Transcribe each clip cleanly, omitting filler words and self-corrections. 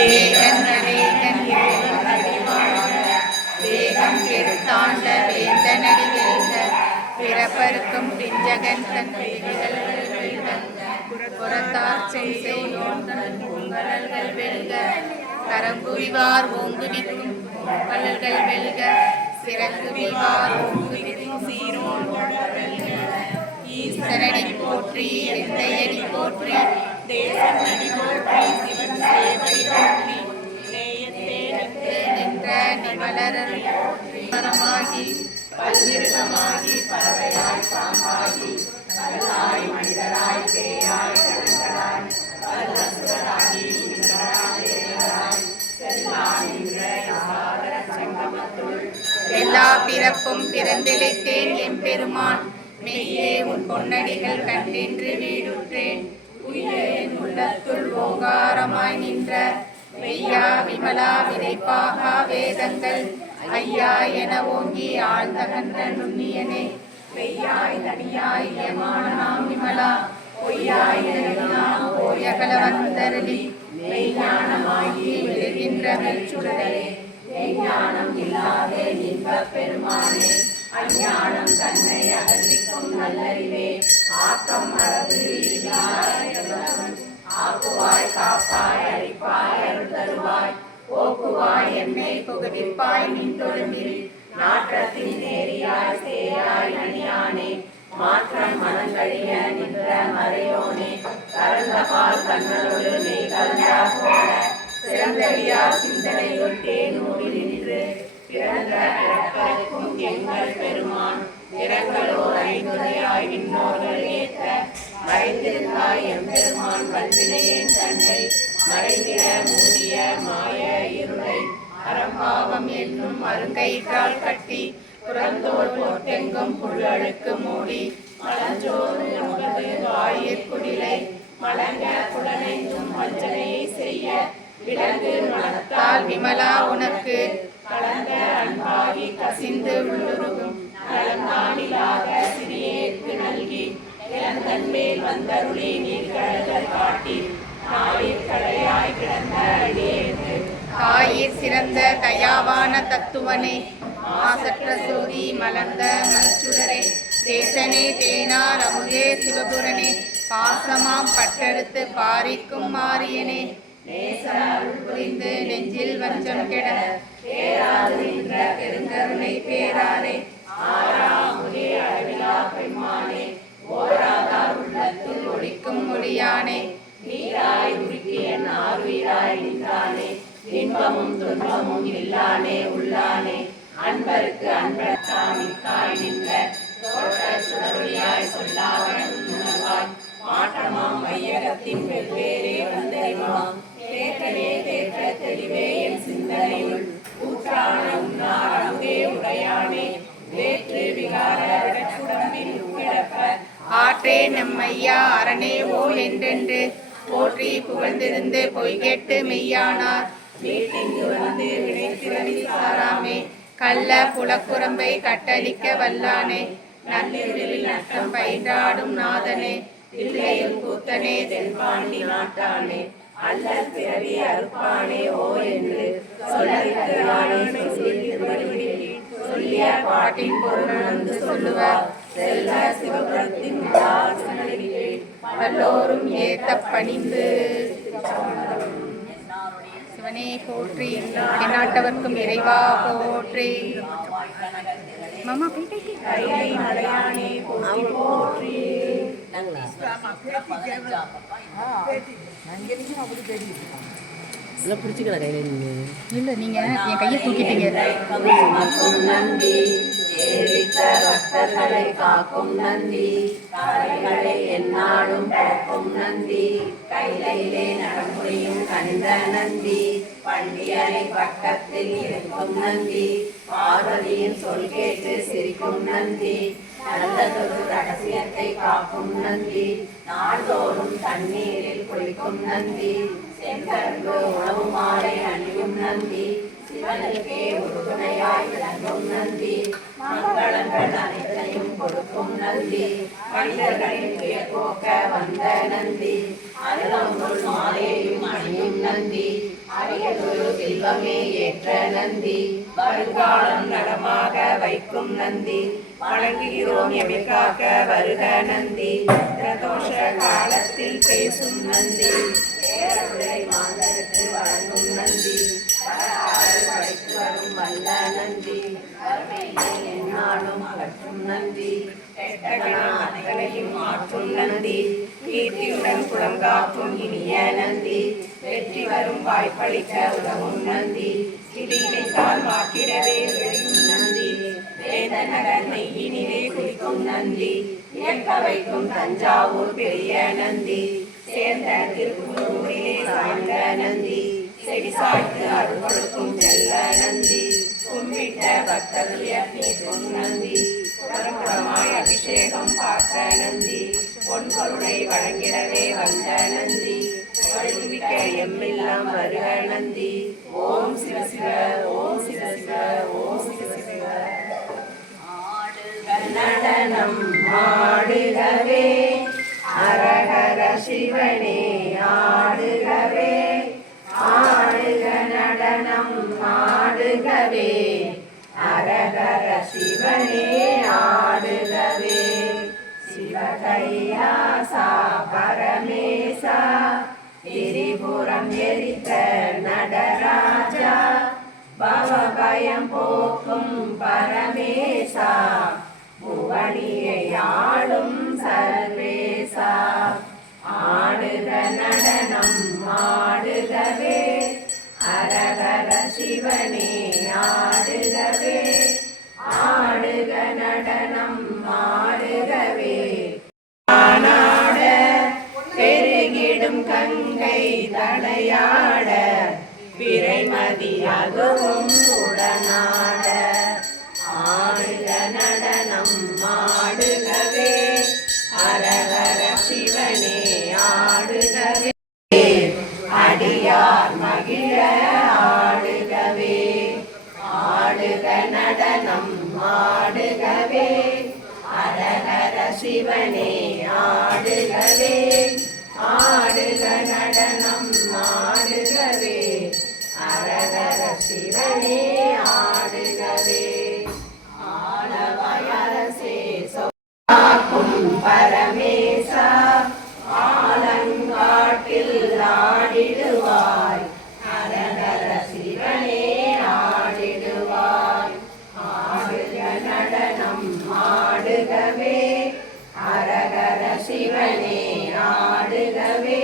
ஏகன் அநேகன் இறைவன் அடிவாழ வேகம் கெடுத்தாண்ட வேந்தனடி வேக பிறப்பருக்கும் பிஞ்சகன் தன் விதிகள் வெல்க புறத்தார்ச்சம் செய்யோன் தன் பொங்கலல்கள் வெல்க கரங்குவிவார் ஓங்குவிக்கும் பொங்கலல்கள் வெல்க சிறங்குவிவார் ஓங்குவிக்கும் சீரோன் வெல்க ஈசனடி போற்றி எந்தையடி போற்றி தேசனடி போற்றி சிவன் சேவை போற்றி நேயத்தே நின்ற நிமலரருள் போற்றி மரமாகி பல்விருகமாகி பறவையாய் பாம்பாகி கல்லாய் மனிதராய் பேயாய் கடங்களாய் வல்லசுவராகி நின்றாய் செல்லாய் நின்ற சாகர சங்கமத்துள் எல்லா பிறப்பும் பிறந்திழைத்தேன் எம்பெருமான் மெய்யே உன் பொன்னடிகள் கண்டென்று வீடுற்றேன் உயிரே என் உள்ளத்துள் ஓங்காரமாய் நின்ற மெய்யா விமலா விதைப்பாகா வேதங்கள் ஐயா என ஓங்கி ஆழ்ந்தகன்ற நுண்ணியனே மெய்யாய் தனியாய் யமான நாம் விமலா பொய்யாய் நாம் ஓயகல வந்தருளி மெய்ஞானமாகி விழுகின்ற மெச்சுடரே மெய்ஞானம் இல்லாதே இன்பப் பெருமானே அஞ்ஞானம் தன்னை அகற்றிக்கும் நல்லறிவே ஆக்கம் அளவு ஆக்குவாய் காப்பாய் அழிப்பாய் அருள் தருவாய் போக்குவாய் என்னை புகவிப்பாய் நின்றொழும்பில் நாற்றத்தின் நேரியாய் சேயாய் அணியானே மாற்றம் மனங்கழிய நின்ற மறையோனே கலந்த பால் கண்ணனோடு நெய் கலந்தா போல சிறந்தடியா சிந்தனையுள் தேனூரில் நின்று பிறந்த பிறப்பருக்கும் எங்கள் பெருமான் திறங்களோர் ஐந்துரையாய் விண்ணோர்கள் ஏற்ற மறைந்திருந்தாய் எம்பெருமான் வல்வினையேன் தன்னை மறைந்திட மூடிய மாய இருளை அறம்பாவம் என்னும் அருங்கயிற்றால் கட்டி புறந்தோல் போட்டெங்கும் புல்லழுக்கு மூடி மலஞ்சோறு உண்பது வாயிற்குடிலை மலங்க புலனைந்தும் வஞ்சனையை செய்ய விலங்கு மனத்தால் விமலா உனக்கு கலந்த அன்பாகி கசிந்து உள்ளுருகும் நலங்கானிலாக சிறியேற்கு நல்கி இளந்தன் மேல் வந்தருளி நீர்கடல்கள் காட்டி நாயிற்கடையாய் கிடந்த அடியேற்கு தாயிற் சிறந்த தயாவான தத்துவனே மாசற்ற சோதி மலர்ந்த மலச்சுடரே தேசனே தேனார் அமுதே சிவபுரனே பாசமாம் பட்டெடுத்து பாரிக்கும் மாரியனே நேசம் அருள் புரிந்து நெஞ்சில் வஞ்சம் கெட பேராது நின்ற பெருங்கருணை பேரானே ஆறாமுதே அளவிலா பெம்மானே ஓராதார் உள்ளத்தில் ஒழிக்கும் ஒளியானே நீராய் உருக்கிய நாருயிராய் நின்றானே இன்பமும் துன்பமும் இல்லானே உள்ளானே அன்பருக்கு அன்பத்தாய் நின்ற சுடருளியாய் சொல்லாவன் உணர்வாய் மாற்றமாம் வையகத்தின் வெவ்வேறே வந்தறிவாம் தேற்றவே தேற்ற தெளிவே என் சிந்தனையுள் ஊற்றான உன்னார் அமுதே உடையானே வேற்று விகார விடக்குடம்பில் கிடப்ப ஆற்றே நம்மையா அரணே ஓல் என்றென்று போற்றி புகழ்ந்திருந்து பொய்கெட்டு மெய்யானார் வீட்டிங்கு வந்து வினைத்திறவி சாராமே கள்ள புலக்குரம்பை கட்டளிக்க வல்லானே நன்னிருளில் நட்டம் பயின்றாடும் நாதனே இல்லையில் கூத்தனே தென்பாண்டி நாட்டானே அல்லல் பிறவி அறுப்பானே ஓ என்று சொல்லிய பாட்டின் பொருள் வந்து சொல்லுவார் செல்வ சிவபுரத்தின் வல்லோரும் ஏத்த பணிந்து சிவனே போற்றி எந்நாட்டவர்க்கும் இறைவா போற்றி மாமா கைலை மலையானே போற்றி போற்றி பிடிச்சிக்கல கையில இல்ல நீங்க என் கையை தூக்கிட்டீங்க நந்தி பக்தர்களை காக்கும் நந்தி கவலைகளை எந்நாடும் போக்கும் நந்தி கையிலே நடமுடியும் கந்த நந்தி பண்டியரை பக்கத்தில் இருக்கும் நந்தி பார்வதியின் சொல் கேட்டு சிரிக்கும் நந்தி நல்லதொரு ரகசியத்தை காக்கும் நந்தி நாள்தோறும் தண்ணீரில் குளிக்கும் நந்தி செங்கரும்பு உணவு மாலை அணியும் நந்தி சிவனுக்கே உறுதுணையாய் விளங்கும் நந்தி மங்களங்கள் அனைத்தையும் கொடுக்கும் நந்தி மனிதர்களின் துயர் போக்க வந்த நந்தி அருளம்புல் மாலையும் அணியும் நந்தி அரியதொரு செல்வமே ஏற்ற நந்தி வருங்காலம் நலமாக வைக்கும் நந்தி வணங்குகிறோம் எமை காக்க வருக நந்தி பிரதோஷ காலத்தில் பேசும் நந்தி பேரருளை மாந்தருக்கு வழங்கும் நந்தி படைத்து வரும் வல்ல நந்தி என்னாலும் அகற்றும் நந்தி அனைவரையும் மாற்றும் நந்தி கீர்த்தியுடன் குளங்காக்கும் இனிய நந்தி வெற்றி வரும் வாய்ப்பளிக்க உதவும் நந்தி கிளியினைத்தான் வாக்கிடவே விளையும் நந்தி வேந்தநகர் நெய்யினிலே குளிக்கும் நந்தி இயக்க வைக்கும் தஞ்சாவூர் பெரிய நந்தி சேர்ந்த திருக்குறூரிலே சாய்ந்த நந்தி செடி சாய்த்து அருள் கொடுக்கும் செல்ல நந்தி கும்பிட்ட பக்தர்கள் நீக்கும் நந்தி புறப்புறமாய் அபிஷேகம் பார்க்க நந்தி பொன்கொருளை வழங்கிடவே வந்த நந்தி வழிவிக்க எம்மெல்லாம் வருக நந்தி ஓம் சிவ சிவ ஓம் சிவ சிவ ஓம் சிவ சிவ நடனம் ஆடுகவே அரஹர சிவனே ஆடுகவே ஆடுக நடனம் ஆடுகவே அரஹர சிவனே ஆடுகவே சிவகைலாசா பரமேசா திரிபுரம் எரித்த நடராஜா பவபயம் போக்கும் பரமேசா புவனியை ஆளும் சர்வேசா ஆடுக நடனம் ஆடுகவே அரஹர சிவனே ஆடுகவே ஆடுக நடனம் ஆடுகவே ஆனாட பெருகிடும் கங்கை தடையாட பிறைமதி அதுவும் உடனாட ஆடுக நடனம் ஆடுகவே அரஹர சிவனே ஆடுகவே அடியார் மகிழ ஆடுகவே ஆடுக நடனம் ஆடுகவே அரஹர சிவனே ஆடுகவே ஆடுக நடனம் ஆடுகவே அரஹர சிவனே ஆடுகவே ஆளவாயரசே சொக்கும் பரமேசா ஆலங்காட்டில் ஆடிடுவாய் அரஹர சிவனே ஆடிடுவாய் ஆடுக நடனம் ஆடுகவே அரஹர சிவனே ஆடுகவே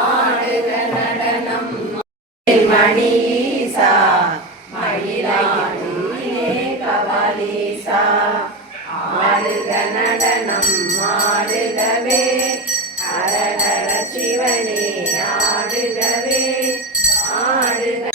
ஆடுக நடனம் மணிசா மயிலாடினே கபாலீசா ஆடுக நடனம் ஆடுகவே அரஹர சிவனே ஆடுகவே ஆடுக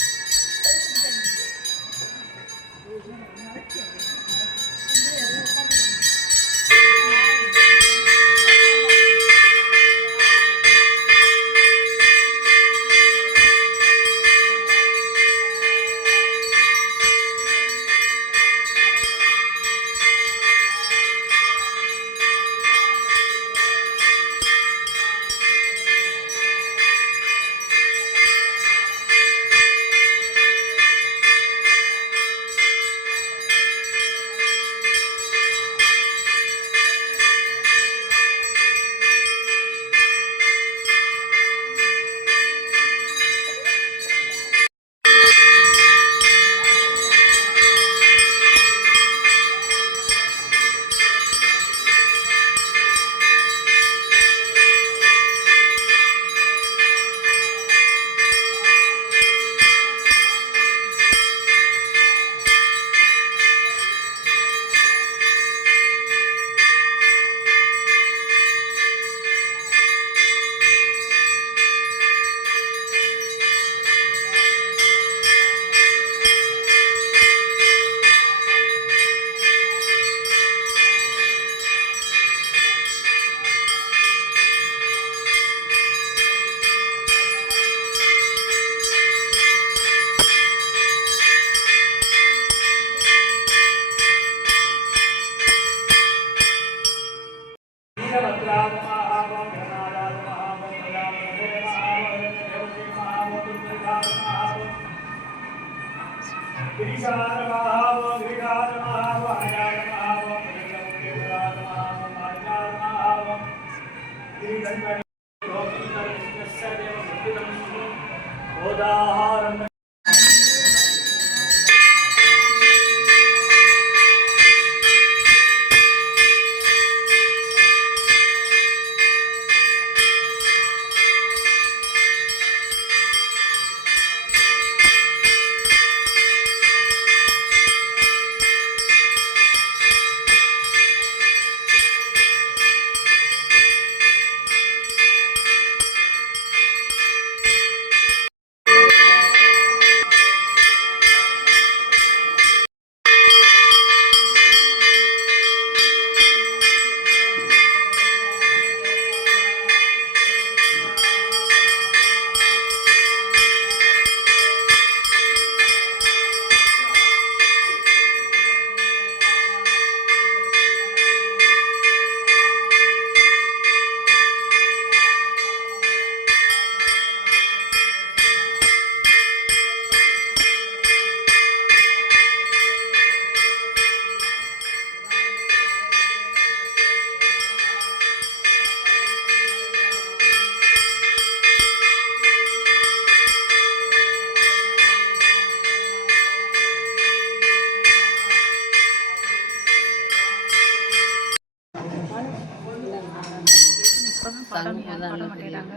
பாடணும் யாரும் பாட மாட்டேறாங்க.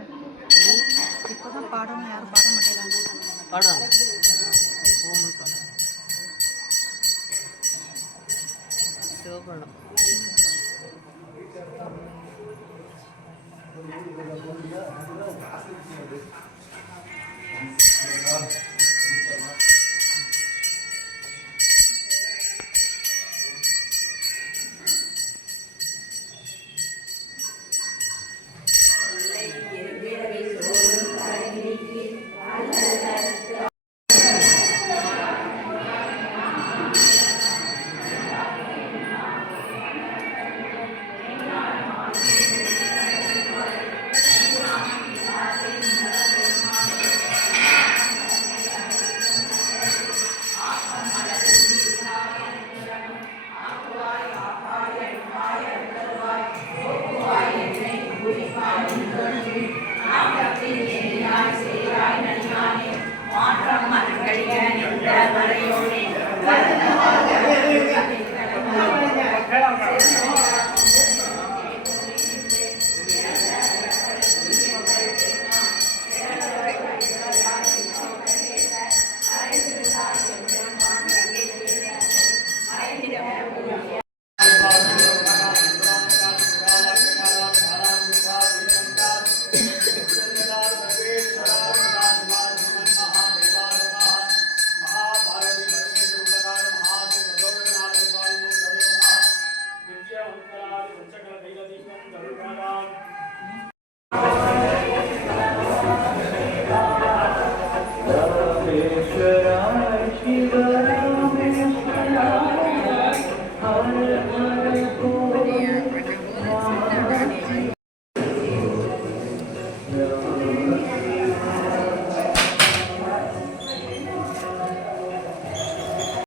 இப்போதான் பாடணும் யாரும் பாட மாட்டேறாங்க. பாடம் சிவபுரம் Hare Hare